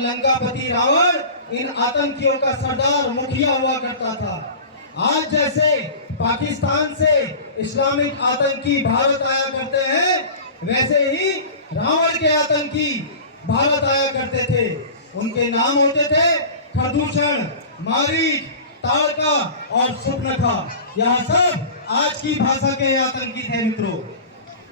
लंकापति रावण इन आतंकियों का सरदार मुखिया हुआ करता था। आज जैसे पाकिस्तान से इस्लामिक आतंकी भारत आया करते हैं, वैसे ही रावण के आतंकी भारत आया करते थे। उनके नाम होते थे खरदूषण, मारीच, ताड़का और सुपर्णखा। यह सब आज की भाषा के आतंकी थे मित्रों।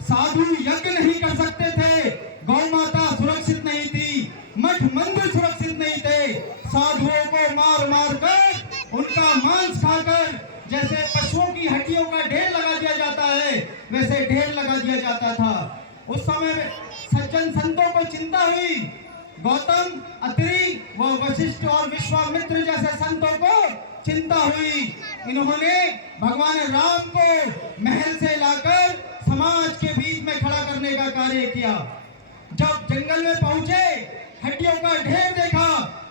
साधु यज्ञ नहीं कर सकते थे, गौ माता सुरक्षित नहीं थी, मठ मंदिर सुरक्षित नहीं थे। साधुओं को मार मार कर, उनका मांस खाकर जैसे पशुओं की हड्डियों का ढेर लगा दिया जाता है, वैसे ढेर लगा दिया जाता था। उस समय सज्जन संतों को चिंता हुई। गौतम, अत्रि व वशिष्ठ और विश्वामित्र जैसे संतों को चिंता हुई। इन्होंने भगवान राम को महल से लाकर समाज के बीच में खड़ा करने का कार्य किया। जब जंगल में पहुंचे, हड्डियों का ढेर देखा,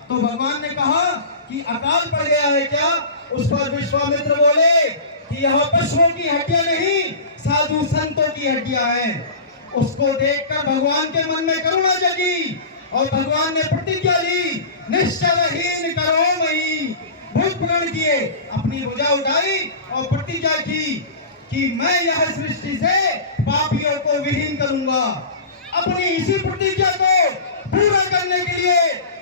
तो भगवान ने कहा कि अकाल पड़ गया है क्या? उस पर विश्वामित्र बोले कि यह पशुओं की हड्डियां नहीं, साधु संतों की हड्डियां हैं। उसको देखकर भगवान के मन में करुणा जगी और भगवान ने प्रतिज्ञा ली, निश्चलहीन करो मई। भूतपूर्ण किए, अपनी भुजा उठाई और प्रतिज्ञा की कि मैं यह सृष्टि से पापियों को विहीन करूंगा। अपनी इसी प्रतिज्ञा को पूरा करने के लिए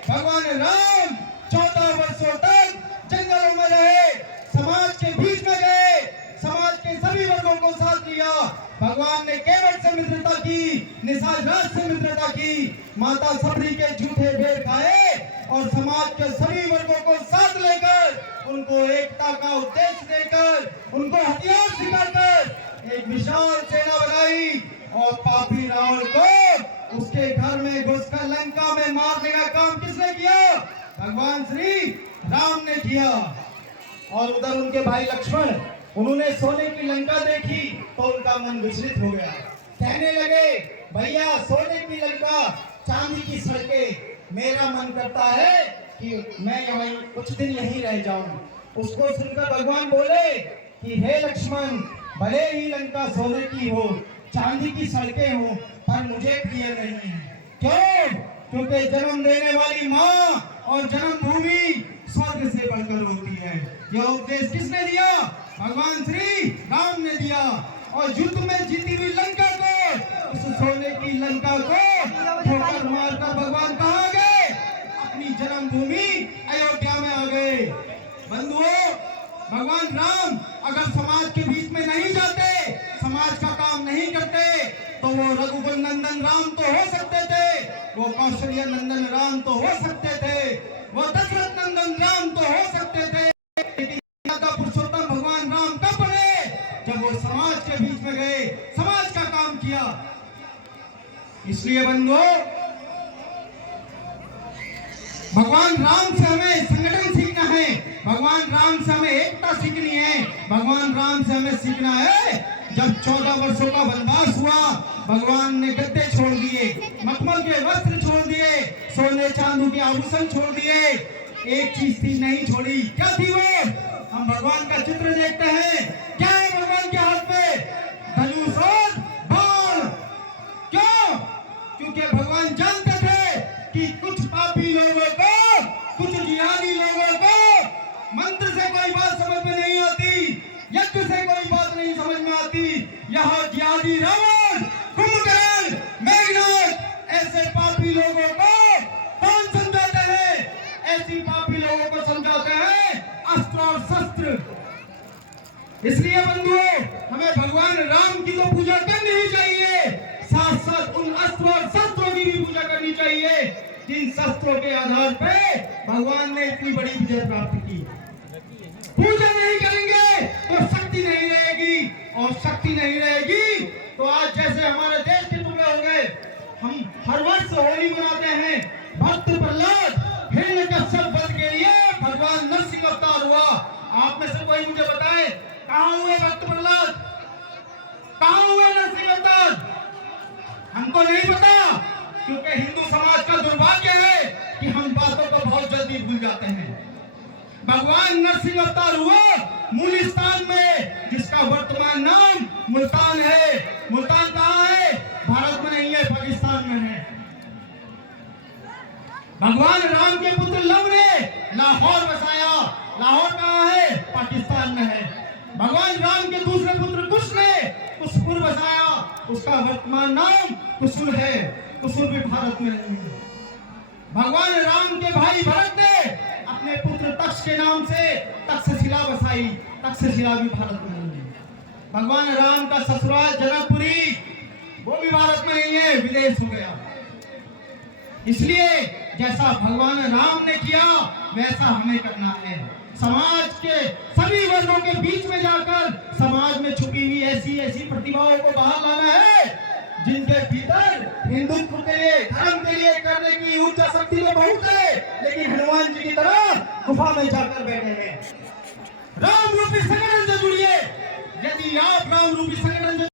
भगवान राम 14 वर्षों तक जंगलों में रहे, समाज के बीच में गए, समाज के सभी वर्गों को साथ लिया। भगवान ने केवट से मित्रता की, निषाद राज से मित्रता की, माता सबरी के झूठे भेड़ खाए और समाज के सभी वर्गों को साथ लेकर, उनको एकता का उद्देश्य देकर, उनको हथियार सिखाकर एक विशाल सेना बनाई और पापी रावण को उसके घर में घुसकर लंका में मारने का काम किसने किया? भगवान श्री राम ने किया। और उधर उनके भाई लक्ष्मण, उन्होंने सोने की लंका देखी तो उनका मन विचलित हो गया। कहने लगे, भैया सोने की लंका, चांदी की सड़कें, मेरा मन करता है कि मैं यहीं कुछ दिन यहीं रह जाऊं। उसको सुनकर भगवान बोले कि हे लक्ष्मण, भले ही लंका सोने की हो, चांदी की सड़कें हो, पर मुझे प्रिय नहीं है। क्यों? क्योंकि जन्म देने वाली माँ और जन्मभूमि स्वर्ग से बढ़कर होती है। यह उपदेश किसने दिया? भगवान श्री राम ने दिया। और युद्ध में जीती हुई लंका को, उस सोने की लंका को ठोकर मारकर भगवान कहाँ गए? अपनी जन्मभूमि अयोध्या में आ गए। बंधुओं, भगवान राम अगर समाज के बीच में नहीं जाते, समाज का काम नहीं करते, तो वो रघुकुल नंदन राम तो हो सकते थे, वो कौशल्य नंदन राम तो हो सकते थे, वो दशरथ नंदन राम तो हो सकते थे, लेकिन पुरुषोत्तम भगवान राम कब बने? जब वो समाज के बीच में गए, समाज का काम किया। इसलिए बंधुओं, भगवान राम से हमें संगठन सीखना है, भगवान राम से हमें एकता सीखनी है, भगवान राम से हमें सीखना है। जब 14 वर्षों का वनवास हुआ, भगवान ने गद्दे छोड़ दिए, मखमल के वस्त्र छोड़ दिए, सोने चांदी के आभूषण छोड़ दिए, एक चीज थी नहीं छोड़ी। क्या थी वो? हम भगवान का चित्र देखते हैं, क्या है भगवान के हाथ में? धनुष और बाण। क्यों? क्योंकि भगवान जानते थे कि कुछ पापी लोगों को, कुछ जिहादी लोगों को मंत्र से कोई बात समझ में नहीं आती, यज्ञ से कोई बात नहीं समझ में आती। यह जिहादी रावण, कुंभकर्ण, मेघनाद, ऐसे पापी लोगों को कौन समझाते हैं? ऐसी पापी लोगों को समझाते हैं अस्त्र और शस्त्र। इसलिए बंधुओं, हमें भगवान राम की तो पूजा करनी ही चाहिए, साथ साथ उन अस्त्र और शस्त्रों की भी पूजा करनी चाहिए जिन शस्त्रों के आधार पे भगवान ने इतनी बड़ी विजय प्राप्त की। पूजा नहीं करेंगे तो शक्ति नहीं रहेगी, और शक्ति नहीं रहेगी तो आज जैसे हमारे देश के टुकड़े हो गए। हम हर वर्ष होली मनाते हैं, भक्त प्रहलाद हिरण्यकश्यप वध के लिए भगवान नरसिंह अवतार हुआ। आप में से कोई मुझे बताए, कहाँ हुए भक्त प्रहलाद? कहाँ हुए नरसिंह अवतार? हमको नहीं पता, क्योंकि हिंदू समाज का दुर्भाग्य है कि हम बातों को बहुत जल्दी भूल जाते हैं। भगवान नरसिंह अवतार हुआ मुलिस्तान में, जिसका वर्तमान नाम मुल्तान है। मुल्तान कहाँ है? भारत में नहीं है, पाकिस्तान में है। भगवान राम के पुत्र लव ने लाहौर बसाया। लाहौर कहाँ है? पाकिस्तान में है। भगवान राम के दूसरे पुत्र कुश ने कुशपुर बसाया। उसका वर्तमान नाम कुशुर है। कुशुर भी भारत में नहीं है। भगवान राम के भाई भरत ने अपने पुत्र तक्ष के नाम से तक्षशिला बसाई। तक्षशिला भी भारत में नहीं है। भगवान राम का ससुराल जनकपुरी, वो भी भारत में नहीं है, विदेश हो गया। इसलिए जैसा भगवान राम ने किया वैसा हमें करना है। समाज के सभी वर्गों के बीच में जाकर समाज में छुपी हुई ऐसी ऐसी प्रतिभाओं को बाहर लाना है जिनके भीतर हिंदुत्व के लिए, धर्म के लिए करने की ऊर्जा शक्ति तो बहुत है, लेकिन हनुमान जी की तरह गुफा में जाकर बैठे हैं। राम रूपी संगठन से जुड़िए। यदि आप राम रूपी संगठन